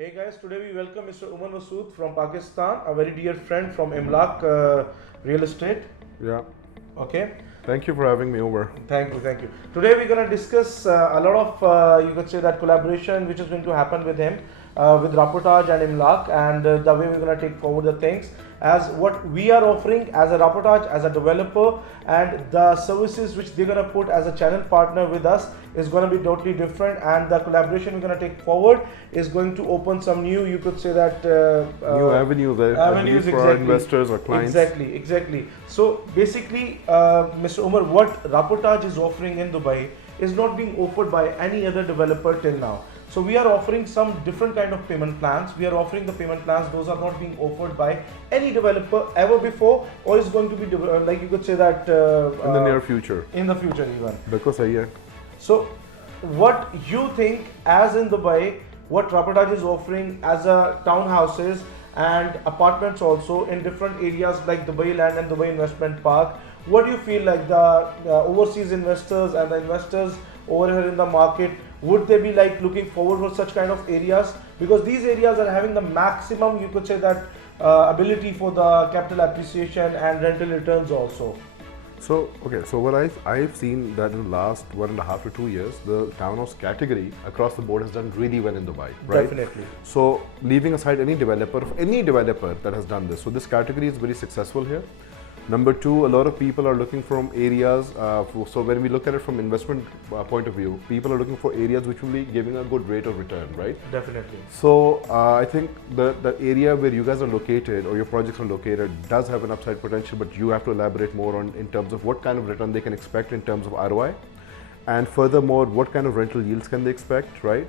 Hey guys, today we welcome Mr. Umar Masood from Pakistan, a very dear friend from Imlak Real Estate. Yeah, Okay, thank you for having me over. thank you, thank you. Today we're gonna discuss a lot of you could say that collaboration which is going to happen with him, with Reportage and Imlak, and the way we're gonna take forward the things as what we are offering as a Reportage, as a developer, and the services which they're gonna put as a channel partner with us is gonna be totally different, and the collaboration we're gonna take forward is going to open some new, you could say that New avenues, I believe, for our investors or clients. Exactly. So basically, Mr. Umar, what Reportage is offering in Dubai is not being offered by any other developer till now. So we are offering some different kind of payment plans. We are offering the payment plans; those are not being offered by any developer ever before, or is going to be like you could say that In the near future. in the future even. Because So, what you think as in Dubai, what Reportage is offering as a townhouses and apartments also in different areas like Dubai Land and Dubai Investment Park, what do you feel like the overseas investors and the investors over here in the market, would they be like looking forward for such kind of areas? Because these areas are having the maximum, you could say that ability for the capital appreciation and rental returns also. So what I've seen that in the last 1.5 to 2 years, the townhouse category across the board has done really well in Dubai, right? Definitely. So leaving aside any developer that has done this, so this category is very successful here. Number two, a lot of people are looking from areas. So when we look at it from investment point of view, people are looking for areas which will be giving a good rate of return, right? Definitely. So I think the area where you guys are located or your projects are located does have an upside potential, but you have to elaborate more on in terms of what kind of return they can expect in terms of ROI, and furthermore, what kind of rental yields can they expect, right?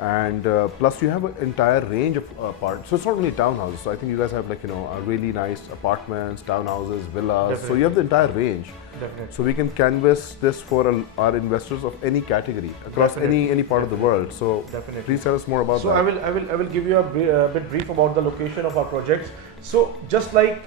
And plus, you have an entire range of apartments. So it's not only townhouses. So I think you guys have like a really nice apartments, townhouses, villas. Definitely. So you have the entire range. Definitely. So we can canvas this for our investors of any category across any part of the world. So Definitely. please tell us more about So that. I will give you a bit brief about the location of our projects. So just like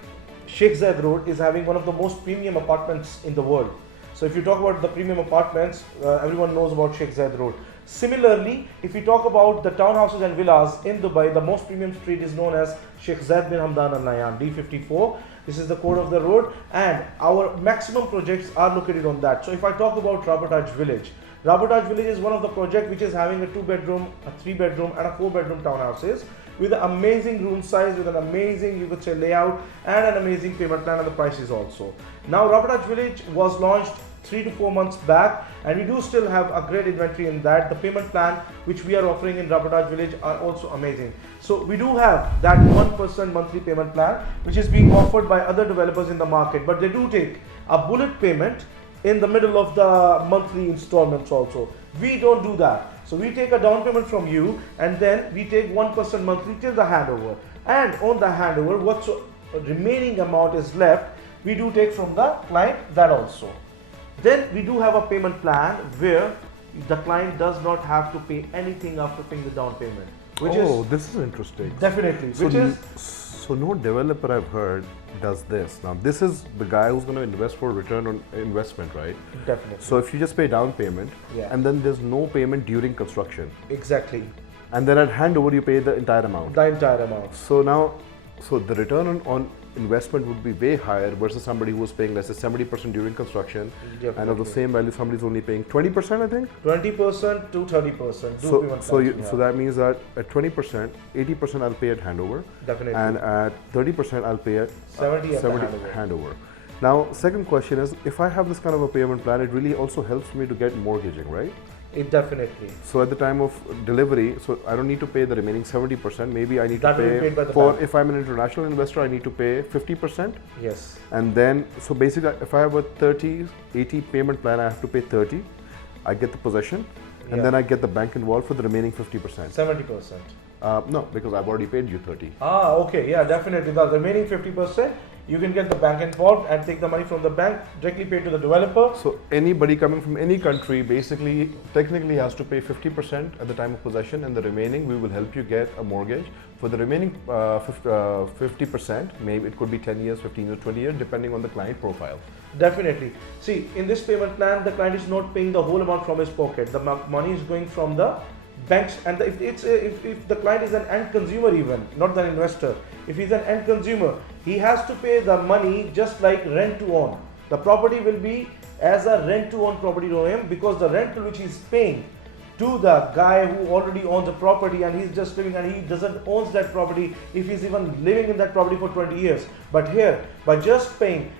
Sheikh Zayed Road is having one of the most premium apartments in the world. So if you talk about the premium apartments, everyone knows about Sheikh Zayed Road. Similarly, if you talk about the townhouses and villas in Dubai, the most premium street is known as Sheikh Zayed bin Hamdan Al Nahyan, D54. This is the code of the road, and our maximum projects are located on that. So if I talk about Reportage Village, Reportage Village is one of the projects which is having a 2-bedroom, a 3-bedroom, and a 4-bedroom townhouses with an amazing room size, with an amazing, you could say, layout, and an amazing payment plan, and the prices also. Now, Reportage Village was launched 3 to 4 months back, and we do still have a great inventory in that. The payment plan which we are offering in Reportage Village are also amazing. So we do have that 1% monthly payment plan which is being offered by other developers in the market, but they do take a bullet payment in the middle of the monthly installments also. We don't do that. So we take a down payment from you, and then we take 1% monthly till the handover. And on the handover, what remaining amount is left, we do take from the client that also. Then we do have a payment plan where the client does not have to pay anything after paying the down payment. This is interesting. Definitely. So no developer I've heard does this. Now this is the guy who's going to invest for return on investment, right? Definitely. So if you just pay down payment, Yeah. and then there's no payment during construction, Exactly. and then at handover you pay the entire amount. The entire amount. So the return on investment would be way higher versus somebody who was paying, let's say, 70% during construction, and of the Definitely. same value somebody's only paying 20%, I think. 20% to 30%. So that means that at 20%, 80% I'll pay at handover, Definitely. and at 30% I'll pay at 70 at the handover. Now, second question is, if I have this kind of a payment plan, it really also helps me to get mortgaging, right? It definitely. So at the time of delivery, so I don't need to pay the remaining 70%. Maybe I need That to will be pay paid by the for, bank. if I'm an international investor, I need to pay 50%. Yes. And then, so basically, if I have a 30-80 payment plan, I have to pay 30. I get the possession, and Yeah. then I get the bank involved for the remaining 50%. 70%. No, because I've already paid you 30. Okay, yeah, definitely. The remaining 50%, you can get the bank involved and take the money from the bank, directly pay to the developer. So anybody coming from any country basically technically has to pay 50% at the time of possession, and the remaining we will help you get a mortgage for the remaining 50%. Maybe it could be 10 years, 15 years, 20 years, depending on the client profile. Definitely. See, in this payment plan, the client is not paying the whole amount from his pocket. The money is going from the banks, and if the client is an end consumer, even not the investor, if he's an end consumer, he has to pay the money just like rent to own. The property will be as a rent to own property to him, because the rental which he's paying to the guy who already owns the property, and he's just living, and he doesn't owns that property if he's even living in that property for 20 years. But here, by just paying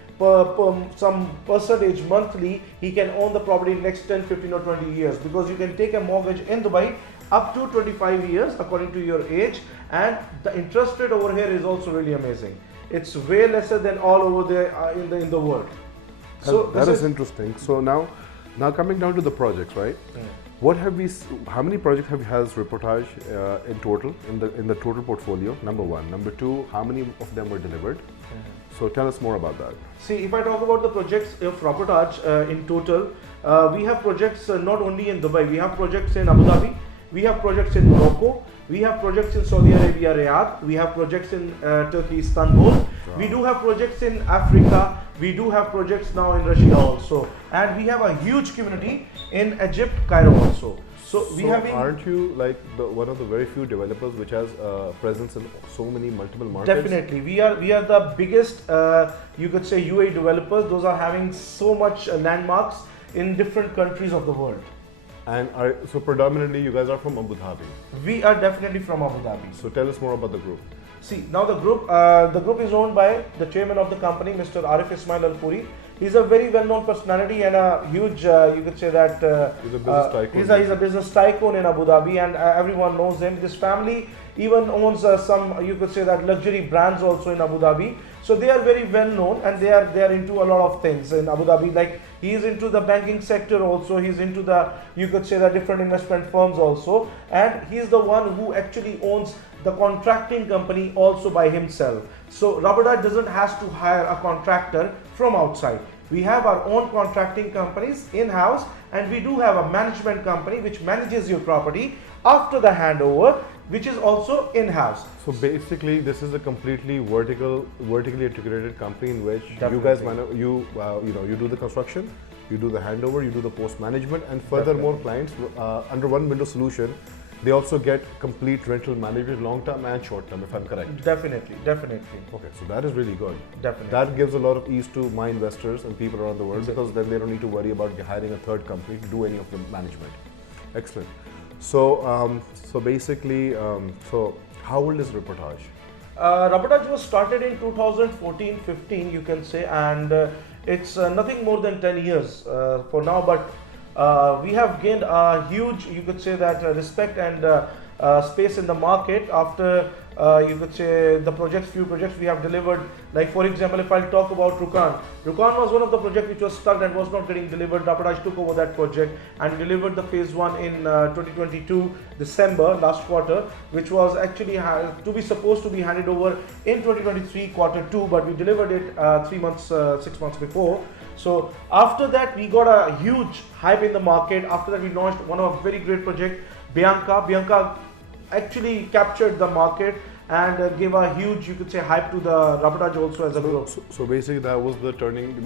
some percentage monthly, he can own the property next 10, 15 or 20 years, because you can take a mortgage in Dubai up to 25 years according to your age, and the interest rate over here is also really amazing. It's way lesser than all over there in the world. So that is interesting. So now coming down to the projects, right? What have we? How many projects has Reportage in total in the total portfolio? Number one. Number two, how many of them were delivered? So tell us more about that. See, if I talk about the projects of Reportage in total, we have projects not only in Dubai. We have projects in Abu Dhabi. We have projects in Morocco. We have projects in Saudi Arabia, Riyadh. We have projects in Turkey, Istanbul. Wow. We do have projects in Africa. We do have projects now in Russia also. And we have a huge community in Egypt, Cairo also. So we have. Aren't you like one of the very few developers which has presence in so many multiple markets? Definitely, we are the biggest, you could say, UAE developers. Those are having so much landmarks in different countries of the world. And so predominantly you guys are from Abu Dhabi? We are definitely from Abu Dhabi. So tell us more about the group. See, now the group is owned by the chairman of the company, Mr. Arif Ismail Al Puri. He's a very well-known personality and a huge, you could say that he's a business tycoon. He's a business tycoon in Abu Dhabi, and everyone knows him. This family even owns some, you could say that, luxury brands also in Abu Dhabi. So they are very well known, and they are into a lot of things in Abu Dhabi. Like, he is into the banking sector also. He's into the, you could say, the different investment firms also, and he is the one who actually owns the contracting company also by himself. So Reportage doesn't have to hire a contractor from outside. We have our own contracting companies in-house, and we do have a management company which manages your property after the handover, which is also in-house. So basically, this is a completely vertically integrated company in which Definitely. you guys you do the construction, you do the handover, you do the post management, and furthermore, clients under one window solution, they also get complete rental management, long term and short term, if I'm correct. Definitely. Okay, so that is really good. Definitely. That gives a lot of ease to my investors and people around the world, because then they don't need to worry about hiring a third company to do any of the management. Excellent. So, basically, so how old is Reportage? Reportage was started in 2014-15, you can say, and it's nothing more than 10 years for now. But we have gained a huge, you could say that, respect and space in the market after, you could say, the few projects we have delivered. Like, for example, if I'll talk about Rukan was one of the projects which was stuck and was not getting delivered. Reportage took over that project and delivered the phase 1 in 2022 December, last quarter, which was actually supposed to be handed over in 2023 quarter 2, but we delivered it 6 months before. So after that, we got a huge hype in the market. After that, we launched one of our very great project, Bianca actually captured the market and gave a huge, you could say, hype to the Reportage also as a group. So basically, that was the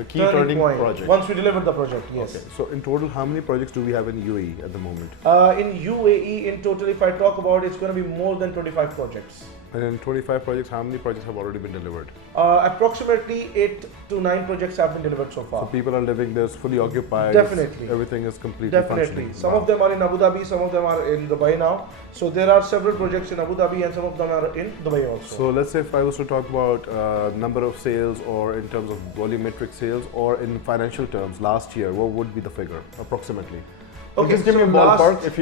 key turning point project. Once we delivered the project, yes. Okay. So in total, how many projects do we have in UAE at the moment? In UAE, in total, if I talk about, it's going to be more than 25 projects. And in 25 projects, how many projects have already been delivered? Approximately 8 to 9 projects have been delivered so far. So people are living there, fully occupied. Definitely. Everything is completely functioning. Some of them are in Abu Dhabi, some of them are in Dubai now. So there are several projects in Abu Dhabi and some of them are in Dubai also. So let's say if I was to talk about number of sales, or in terms of volumetric sales, or in financial terms, last year, what would be the figure approximately? Okay, just give me a so ballpark if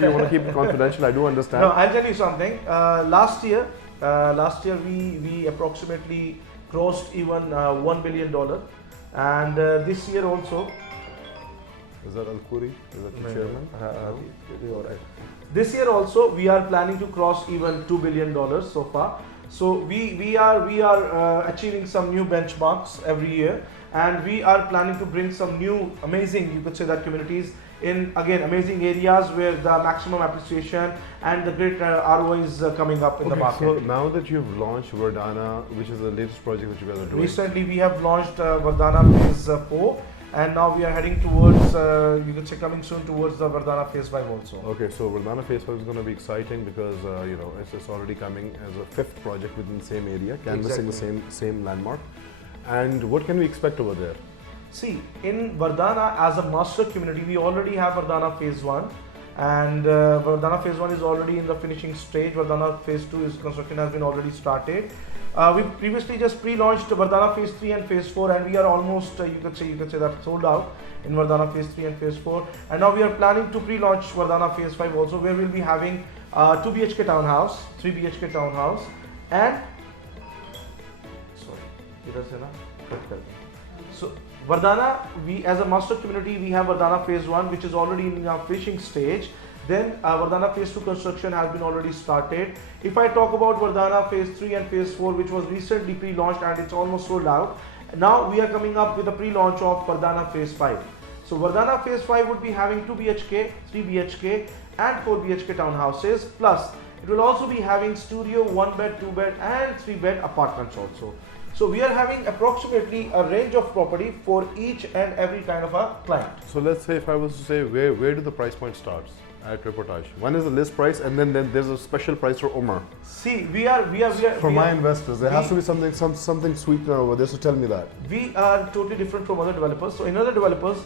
you want to keep it confidential. I do understand. No, I'll tell you something. Last year we approximately crossed even $1 billion, and this year also. Is that Al Khoury? Is that the chairman? Okay. This year also we are planning to cross even $2 billion so far. So we are achieving some new benchmarks every year, and we are planning to bring some new amazing, you could say that, communities in, again, amazing areas where the maximum appreciation and the great ROI is coming up in the market. So now that you've launched Verdana, which is the latest project that you guys are doing? Recently we have launched Verdana phase 4, and now we are heading towards, you could say, coming soon towards the Vardhana Phase 5 also. Okay, so Vardhana Phase 5 is going to be exciting because you know it's already coming as a fifth project within the same area, canvassing the same landmark. And what can we expect over there? See, in Vardhana as a master community, we already have Vardhana Phase 1, and Vardhana Phase 1 is already in the finishing stage. Vardhana Phase 2 is construction has been already started. We previously just pre-launched Vardhana Phase 3 and Phase 4, and we are almost you could say that sold out in Vardhana Phase 3 and Phase 4. And now we are planning to pre-launch Vardhana Phase 5 also, where we'll be having 2 BHK townhouse, 3 BHK townhouse, and so Vardhana, we as a master community, we have Vardhana Phase 1, which is already in our finishing stage. Then Vardhana Phase 2 construction has been already started. If I talk about Vardhana Phase 3 and Phase 4, which was recently pre-launched and it's almost sold out, now we are coming up with a pre-launch of Vardhana Phase 5. So Vardhana Phase 5 would be having 2 BHK, 3 BHK and 4 BHK townhouses, plus it will also be having studio, 1 bed, 2 bed and 3 bed apartments also. So we are having approximately a range of property for each and every kind of a client. So let's say if I was to say where do the price point starts at Reportage? One is the list price, and then there's a special price for Umar. See, For my investors, there has to be something sweetener over there. So tell me that. We are totally different from other developers. So in other developers,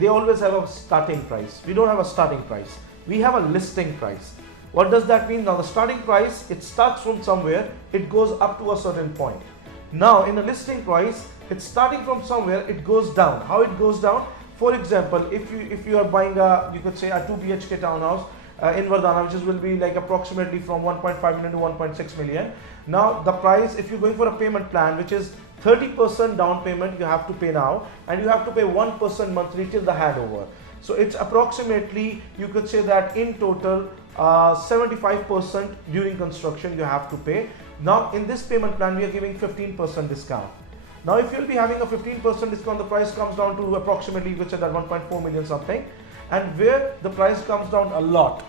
they always have a starting price. We don't have a starting price. We have a listing price. What does that mean? Now the starting price, it starts from somewhere, it goes up to a certain point. Now in a listing price, it's starting from somewhere, it goes down. How it goes down? For example, if you are buying a, you could say a 2 BHK townhouse in Vardhana, which will be like approximately from 1.5 million to 1.6 million. Now the price, if you're going for a payment plan, which is 30% down payment you have to pay now, and you have to pay 1% monthly till the handover. So it's approximately, you could say that in total 75% during construction you have to pay. Now in this payment plan we are giving 15% discount. Now if you'll be having a 15% discount, the price comes down to approximately, you could say that 1.4 million something, and where the price comes down a lot.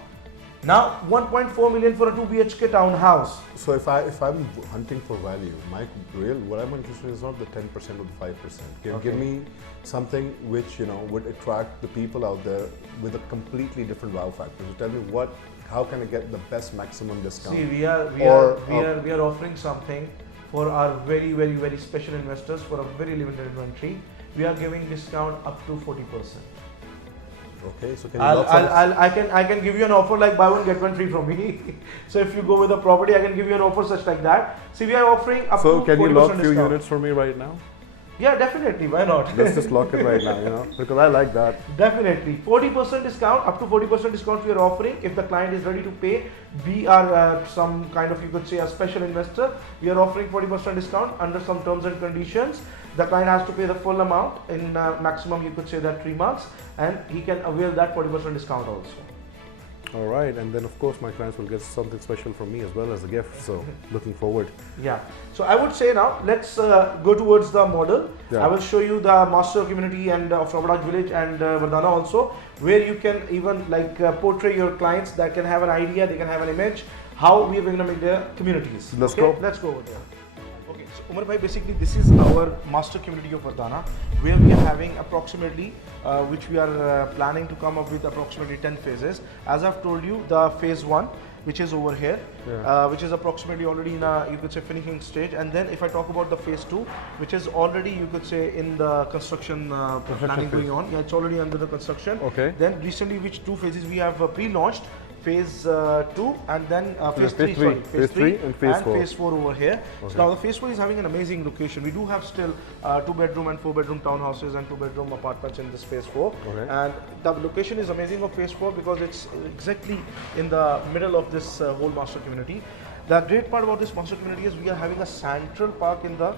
Now 1.4 million for a 2 BHK townhouse. So if I'm hunting for value, what I'm interested in is not the 10% or the 5%. Give me something which would attract the people out there with a completely different wow factor. So tell me how can I get the best maximum discount? See, we are offering something for our very, very, very special investors for a very limited inventory. We are giving discount up to 40%. Okay, so can you I can give you an offer like buy one get one free from me. So if you go with a property, I can give you an offer such like that. See, we are offering up to 40% discount. So can you lock few units for me right now? Yeah, definitely. Why not? Let's just lock it right now, because I like that. Definitely. 40% discount, up to 40% discount we are offering. If the client is ready to pay, we are some kind of, you could say, a special investor. We are offering 40% discount under some terms and conditions. The client has to pay the full amount in maximum, you could say that 3 months, and he can avail that 40% discount also. All right, and then of course my clients will get something special from me as well as a gift, so looking forward. Yeah, so I would say now let's go towards the model. Yeah. I will show you the master community and of Reportage Village and Vardhana also, where you can even portray your clients that can have an idea, they can have an image, how we are going to make their communities. Let's go. Let's go over there. Okay, so Umar bhai, basically this is our master community of Vardhana, where we are having approximately, which we are planning to come up with approximately 10 phases. As I've told you, the phase 1, which is over here, which is approximately already in a, you could say, finishing stage. And then if I talk about the phase 2, which is already, you could say, in the construction planning going on. Yeah, it's already under the construction. Okay. Then recently, which 2 phases we have pre-launched. Phase 2 and then phase 3, phase 3 and phase 4 over here. Okay. So now the phase 4 is having an amazing location. We do have still 2 bedroom and 4 bedroom townhouses and 2 bedroom apartments in this phase 4. Okay. And the location is amazing of phase 4 because it's exactly in the middle of this whole master community. The great part about this master community is we are having a central park in the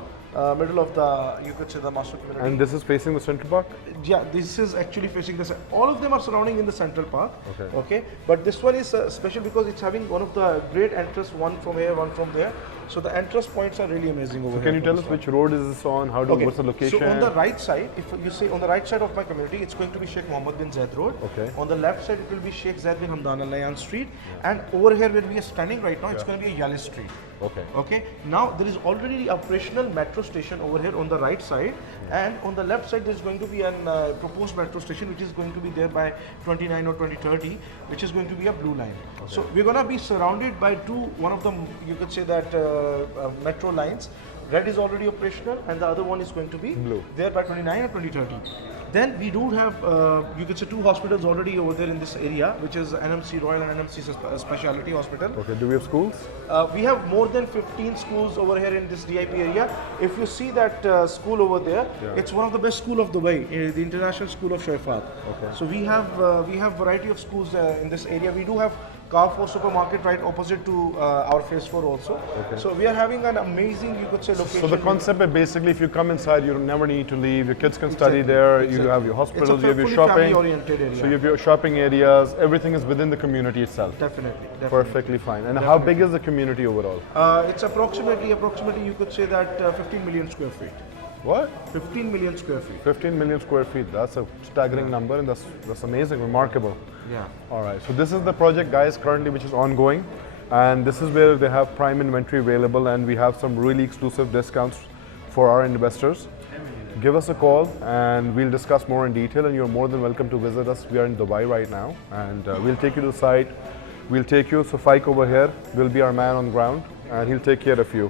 middle of the, you could say, the master community. And this is facing the central park? Yeah, this is actually facing the, all of them are surrounding in the central park. Okay. But this one is special because it's having one of the great entrances, one from here, one from there. So the entrance points are really amazing over here. Can you for tell this us one. which road is this on? What's the location? So on the right side, if you say on the right side of my community, it's going to be Sheikh Mohammed bin Zayed Road. Okay. On the left side, it will be Sheikh Zayed bin Hamdan Al Nahyan Street. And over here where we are standing right now, it's going to be a Yalis Street. Okay. Okay. Now there is already the operational metro station over here on the right side, and on the left side there is going to be an proposed metro station which is going to be there by 29 or 2030, which is going to be a blue line. Okay. So we're going to be surrounded by one of them, you could say that metro lines. Red is already operational, and the other one is going to be blue there by 29 or 2030. Then we do have, you could say, 2 hospitals already over there in this area, which is NMC Royal and NMC Specialty Hospital. Okay, do we have schools? We have more than 15 schools over here in this DIP area. If you see that school over there, it's one of the best school of Dubai, the International School of Shoifat. Okay. So we have variety of schools in this area. We do have Carrefour supermarket right opposite to our phase 4 also. Okay. So we are having an amazing, you could say, location. So the concept is basically if you come inside, you never need to leave. Your kids can study there. You have your hospitals, you have your shopping. Family-oriented area. So you have your shopping areas. Everything is within the community itself. Definitely. Perfectly fine. And how big is the community overall? It's approximately you could say that 15 million square feet. What? 15 million square feet. 15 million square feet. That's a staggering number, and that's amazing, remarkable. Yeah. All right. So this is the project, guys, currently which is ongoing, and this is where they have prime inventory available, and we have some really exclusive discounts for our investors. Give us a call, and we'll discuss more in detail. And you're more than welcome to visit us. We are in Dubai right now, and we'll take you to the site. We'll take you. So Faik over here will be our man on ground, and he'll take care of you.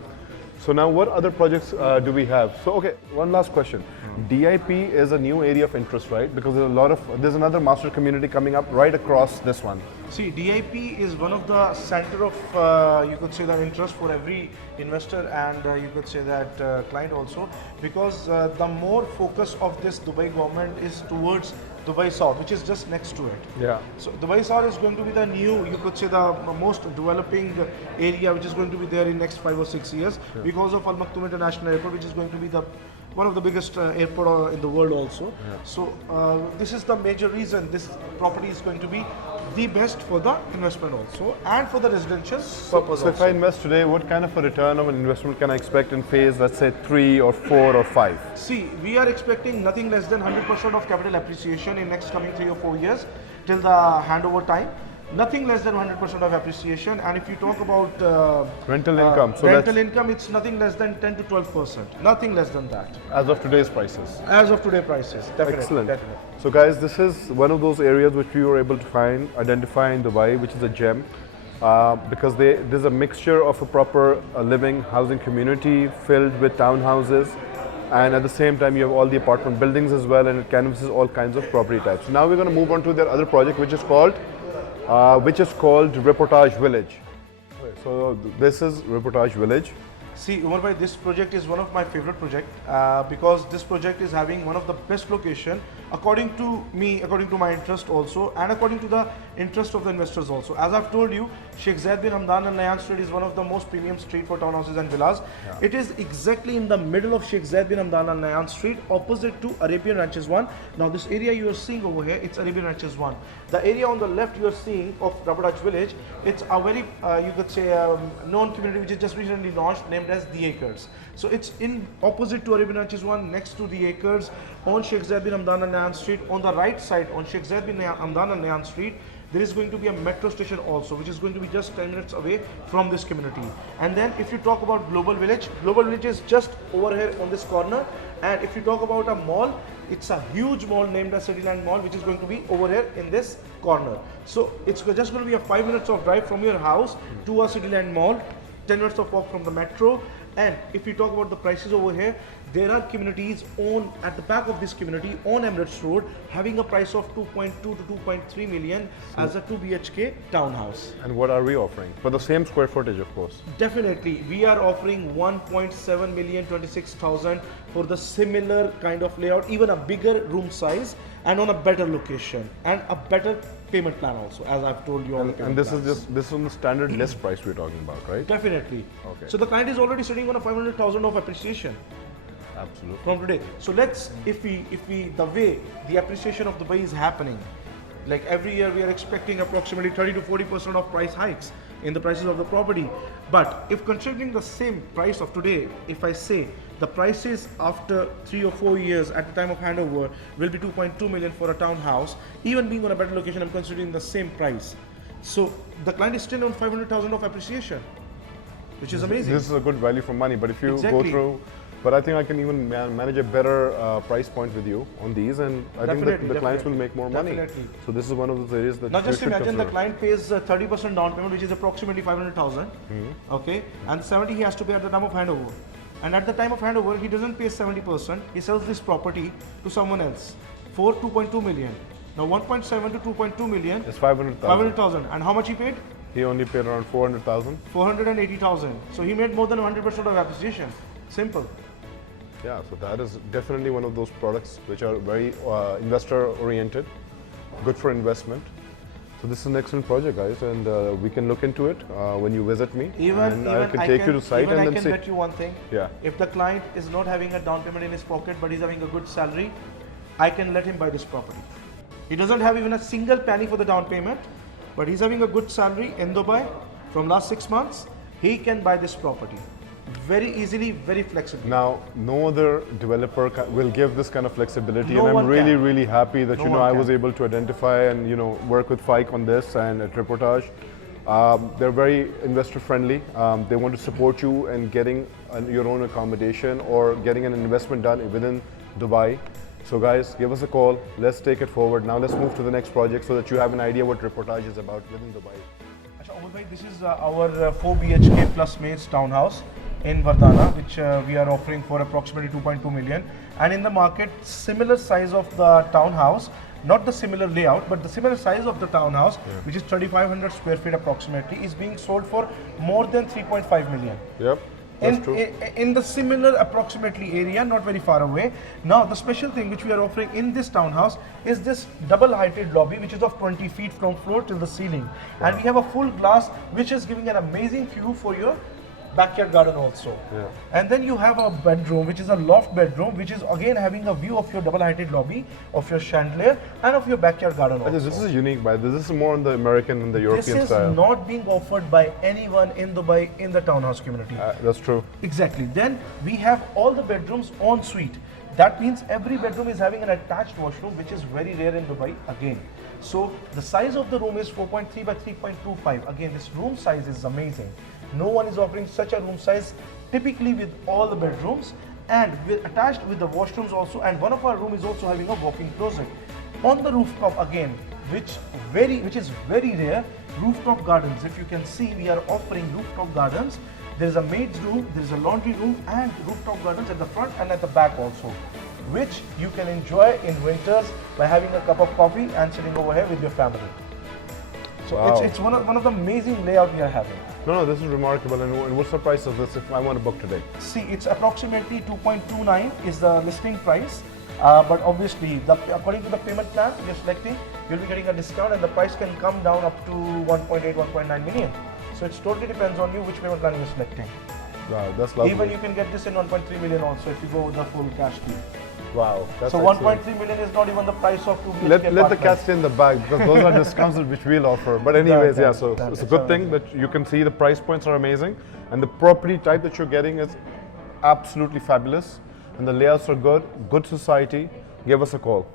So now what other projects do we have? So okay, one last question. DIP is a new area of interest, right? Because there's another master community coming up right across this one. See, DIP is one of the center of, you could say that interest for every investor and you could say that client also, because the more focus of this Dubai government is towards Dubai South, which is just next to it. Yeah. So Dubai South is going to be the new, you could say the most developing area which is going to be there in next 5 or 6 years because of Al Maktoum International Airport, which is going to be one of the biggest airport in the world also. So this is the major reason this property is going to be the best for the investment also and for the residential purpose So if I invest today, what kind of a return of an investment can I expect in phase, let's say 3 or 4 or 5? See, we are expecting nothing less than 100% of capital appreciation in next coming 3 or 4 years till the handover time. Nothing less than 100% of appreciation, and if you talk about rental income, it's nothing less than 10 to 12%. Nothing less than that. As of today's prices. As of today's prices, definitely. Excellent. Definitely. So guys, this is one of those areas which we were able to identify in Dubai, which is a gem, because there's a mixture of a proper living housing community filled with townhouses, and at the same time you have all the apartment buildings as well, and it canvases all kinds of property types. So now we're going to move on to their other project, which is called Reportage Village. Okay, so this is Reportage Village. See, Umar bhai, this project is one of my favorite projects because this project is having one of the best location according to me, according to my interest also, and according to the interest of the investors also. As I've told you, Sheikh Zayed bin Hamdan Al Nahyan Street is one of the most premium street for townhouses and villas. Yeah. It is exactly in the middle of Sheikh Zayed bin Hamdan Al Nahyan Street, opposite to Arabian Ranches 1. Now this area you are seeing over here, it's Arabian Ranches 1. The area on the left you are seeing of Reportage Village, it's a very, you could say, known community which is just recently launched, named as The Acres. So it's in opposite to Arabian Ranches 1, next to The Acres, on Sheikh Zayed bin Hamdan Al Nahyan Street. On the right side, on Sheikh Zayed bin Hamdan Al Nahyan Street, there is going to be a metro station also, which is going to be just 10 minutes away from this community. And then if you talk about Global Village is just over here on this corner. And if you talk about a mall, it's a huge mall named as Cityland Mall, which is going to be over here in this corner. So it's just going to be a 5 minutes of drive from your house to a Cityland Mall, 10 minutes of walk from the metro. And if you talk about the prices over here, there are communities at the back of this community on Emirates Road having a price of 2.2 to 2.3 million as a 2 BHK townhouse. And what are we offering? For the same square footage, of course. Definitely. We are offering 1.7 million 26,000 for the similar kind of layout, even a bigger room size and on a better location and a better payment plan also, as I've told you all. And this is on the standard list price we're talking about, right? Definitely. Okay. So the client is already sitting on a 500,000 of appreciation. Absolutely. From today. So let's, if we the way the appreciation of Dubai is happening, like every year we are expecting approximately 30 to 40% of price hikes. in the prices of the property. But if considering the same price of today, if I say the prices after 3 or 4 years at the time of handover will be 2.2 million for a townhouse, even being on a better location, I'm considering the same price. So the client is still on 500,000 of appreciation, which is amazing. This is a good value for money, but if you Exactly. go through, but I think I can even manage a better price point with you on these, and I think that the clients will make more money. Definitely. So this is one of those areas that Now you just should imagine the consider. client pays 30% down payment, which is approximately 500,000, okay, and 70 he has to pay at the time of handover. And at the time of handover, he doesn't pay 70%, he sells this property to someone else for 2.2 million. Now 1.7 to 2.2 million, It's 500,000. 500,000. And how much he paid? He only paid around 400,000. 480,000. So he made more than 100% of appreciation. Simple. Yeah, so that is definitely one of those products which are very investor oriented, good for investment. So this is an excellent project, guys, and we can look into it when you visit me. And I can take you to site and then I can see. bet you one thing. Yeah. If the client is not having a down payment in his pocket, but he's having a good salary, I can let him buy this property. He doesn't have even a single penny for the down payment, but he's having a good salary in Dubai from last 6 months. He can buy this property very easily, very flexible. Now, no other developer will give this kind of flexibility, No and I'm one really, can. really happy that No you know one I can. was able to identify and work with Fike on this and at Reportage. They're very investor friendly. They want to support you in getting your own accommodation or getting an investment done within Dubai. So guys, give us a call. Let's take it forward. Now let's move to the next project so that you have an idea what Reportage is about within Dubai. This is our 4 BHK plus mates townhouse in Vardana, which we are offering for approximately 2.2 million. And in the market, similar size of the townhouse, not the similar layout, but the similar size of the townhouse, which is 3,500 square feet approximately, is being sold for more than 3.5 million. Yep. That's true. In the similar approximately area, not very far away. Now the special thing which we are offering in this townhouse is this double heighted lobby, which is of 20 feet from floor till the ceiling. And we have a full glass which is giving an amazing view for your backyard garden also. Yeah. And then you have a bedroom, which is a loft bedroom, which is again having a view of your double heighted lobby, of your chandelier, and of your backyard garden also. This is unique, by this is more on the American and the European This is style. not being offered by anyone in Dubai in the townhouse community. That's true. Exactly. Then we have all the bedrooms en suite. That means every bedroom is having an attached washroom, which is very rare in Dubai again. So the size of the room is 4.3 by 3.25. Again, this room size is amazing. No one is offering such a room size typically with all the bedrooms, and we're attached with the washrooms also, and one of our room is also having a walk-in closet. On the rooftop again, which is very rare, rooftop gardens. If you can see, we are offering rooftop gardens. There is a maid's room, there is a laundry room, and rooftop gardens at the front and at the back also, which you can enjoy in winters by having a cup of coffee and sitting over here with your family. So Wow. it's one of the amazing layout we are having. No, this is remarkable. And what's the price of this if I want to book today? See, it's approximately 2.29 is the listing price, but obviously, according to the payment plan you're selecting, you'll be getting a discount, and the price can come down up to 1.8, 1.9 million. So it totally depends on you which payment plan you're selecting. Wow, that's lovely. Even you can get this in 1.3 million also if you go with the full cash deal. Wow, that's So excellent. 1.3 million is not even the price of 2 BHK Let the apartment. cat stay in the bag, because those are discounts which we'll offer. But anyways, yeah, so That- it's a that's good thing that you can see the price points are amazing, and the property type that you're getting is absolutely fabulous, and the layouts are good society. Give us a call.